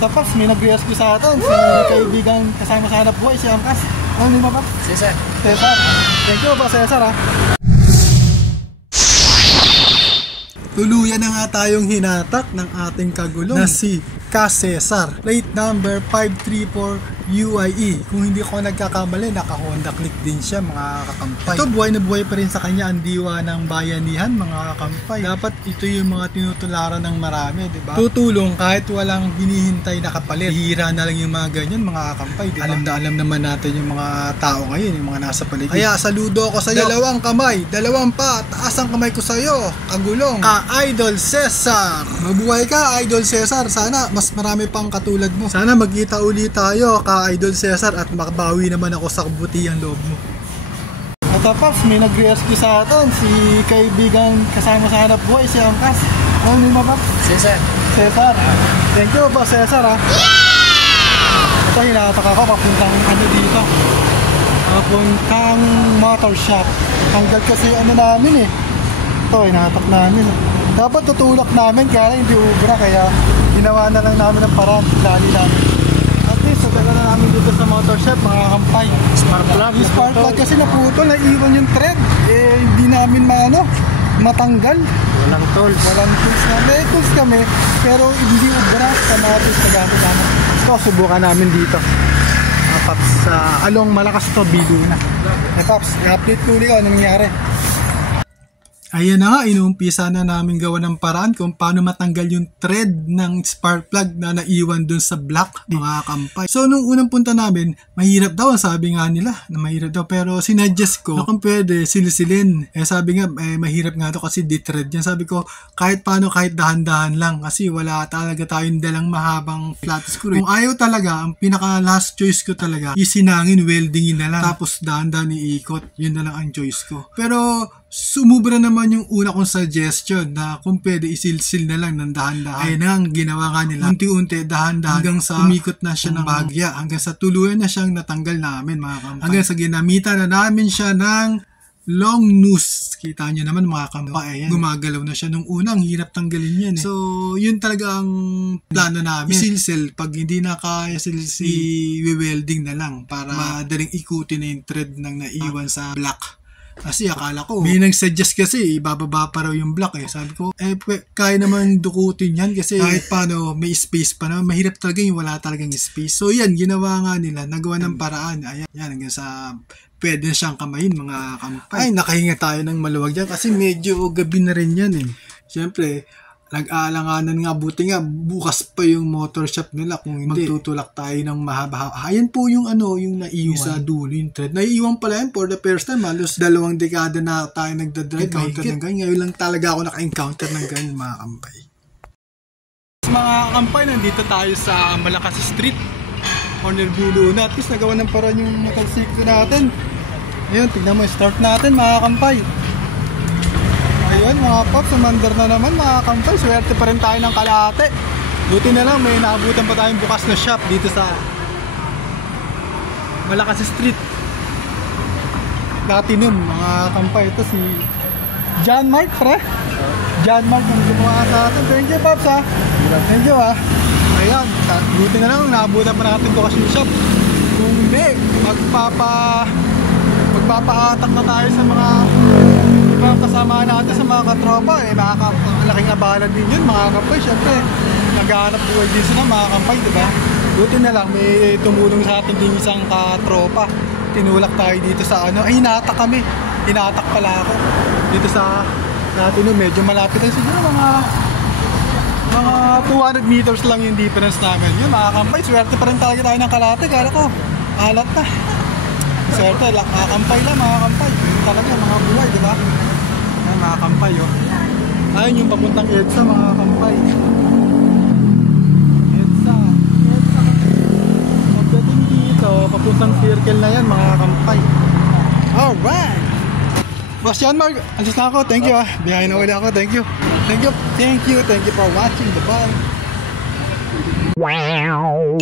Tapos may nag-rescue sa atin, si kaibigan kasama sa hanap buhay, si Angkas. Ano nimo ba? Cesar. Cesar. Thank you ba, Cesar ha? Tuluyan na nga tayong hinatak ng ating kagulong na si Cesar. Plate number 534 UIE. Kung hindi ko nagkakamali, naka-Honda Click din siya, mga kakampay. Ito, buhay na buhay pa rin sa kanya ang diwa ng bayanihan, mga kakampay. Dapat ito yung mga tinutularan ng marami, diba? Tutulong kahit walang hinihintay na kapalit. Hihira na lang yung mga ganyan, mga kakampay, diba? Alam na alam naman natin yung mga tao ngayon, yung mga nasa paligid. Kaya saludo ako sa iyo. Dalawang kamay, dalawang pa, taas ang kamay ko sa iyo, kagulong. Idol Cesar. Mabuhay ka, Idol Cesar. Sana mas marami pang katulad mo. Sana magkita ulit tayo, Idol Cesar, at makabawi naman ako sa kabutihang loob mo. At tapos may nag-rescue sa atin, si kaibigan kasama sa hanap buhay, si Angkas. Ano nimo ba? Cesar. Cesar. Thank you ba, Cesar ha? Yeah! Ito, hinatak ako papuntang ano dito, papuntang motor shop. Tanggal kasi ano namin eh. Ito, hinatak namin. Dapat tutulak namin kaya hindi ubra, kaya ginawa na lang namin ng paraan. Dali namin. So tagal na namin dito sa motor shop, mga kampay. Spark plug kasi naputol, naiwan yung thread. Eh hindi namin matanggal. Walang tools. Walang tools na. May tools kami, pero hindi ubra sa mga tools na gamit namin. So subukan namin dito. Paps, along malakas to, bilo na. Paps, i-update ko ulit ko anong nangyari. Ayan na nga, inuumpisa na namin gawa ng paraan kung paano matanggal yung thread ng spark plug na naiwan dun sa block, mga kampay. So, nung unang punta namin, mahirap daw, sabi nga nila, na mahirap daw. Pero sinuggest ko, kung pwede, silisilin. Sabi nga, mahirap nga daw kasi di-thread yan. Sabi ko, kahit paano, kahit dahan-dahan lang. Kasi wala talaga tayong dalang mahabang flat screw. Kung ayaw talaga, ang pinaka last choice ko talaga, isinangin, weldingin na lang. Tapos dahan-dahan iikot. Yun na lang ang choice ko. Pero, sumubra naman yung una kong suggestion na kung pwede isilsil na lang ng dahan-dahan. Ayun ang ginawa nga nila. Unti-unti, dahan-dahan hanggang sa umikot na siya ng bahagya. Hanggang sa tuluyan na siyang natanggal namin, mga kampay. Hanggang sa ginamitan na namin siya ng long noose. Kita nyo naman, mga kampay. Ayan, gumagalaw na siya. Nung unang hirap tanggalin yan eh. So, yun talaga ang plano namin. Isilsil. Pag hindi na kaya silsil, i-welding na lang para madaling ikutin na yung thread ng naiwan sa block. Kasi akala ko, may nag-suggest kasi, ibababa pa raw yung block eh. Sabi ko, kaya naman dukutin yan kasi kahit paano may space pa na. Mahirap talaga yung wala talagang space. So yan, ginawa nga nila, nagawa ng paraan. Ayan, yan, hanggang sa pwede na siyang kamayin, mga kampay. Ay, nakahinga tayo ng maluwag dyan kasi medyo gabi na rin yan eh. Siyempre, nag-aalanganan nga, buti nga bukas pa yung motor shop nila kung hindi magtutulak tayo ng mahaba. Ayan po yung yung naiwan sa dulo, yung thread. Naiiwan pala yan for the first time. Halos 2 dekada na tayo nagdadrive ng ganyan. Ngayon lang talaga ako naka-encounter ng ganyan, mga kampay. Mga kampay, nandito tayo sa Malakas Street, corner Bilo na. At least nagawa ng paraan yung motorcycle natin. Ayun, tignan mo, start natin, mga kampay. Ayun, mga pops, sumandar na naman, mga kampay. Swerte pa rin tayo ng kalahati. Buti na lang, may naabutan pa tayong bukas na shop dito sa Malakas Street, Platinum, mga kampay. Ito si John Mark, pre. John Mark, ang gumawa sa atin. Thank you, pops, ha. Thank you, ha. Ayan, buti na lang, naabutan pa natin bukas yung shop. Kung hindi, magpapaatak na tayo sa mga kasama natin, sa mga katropa makakalaking abala din yun, mga kampay. Syempre naghahanap buhay din sila, mga kampay, diba? Buti na lang may tumulong sa atin din isang katropa. Tinulak tayo dito sa hinatak kami, hinatak pala ako dito sa natin. Medyo malapit lang siguro, mga 200 meters lang yung difference namin yun, mga kampay. Swerte pa rin talaga tayo ng kalate. Kala ko alat na, swerte lang, mga kampay lang, mga kampay. Yun talaga, mga buhay, diba? Mga kampay, ayun yung papuntang EDSA, mga kampay. EDSA pagdating dito, papuntang circle na yan, mga kampay. Alright, Boss John Mark, ansos na ako. Thank you, biyahe na ulit ako. Thank you for watching. Bye-bye. Wow.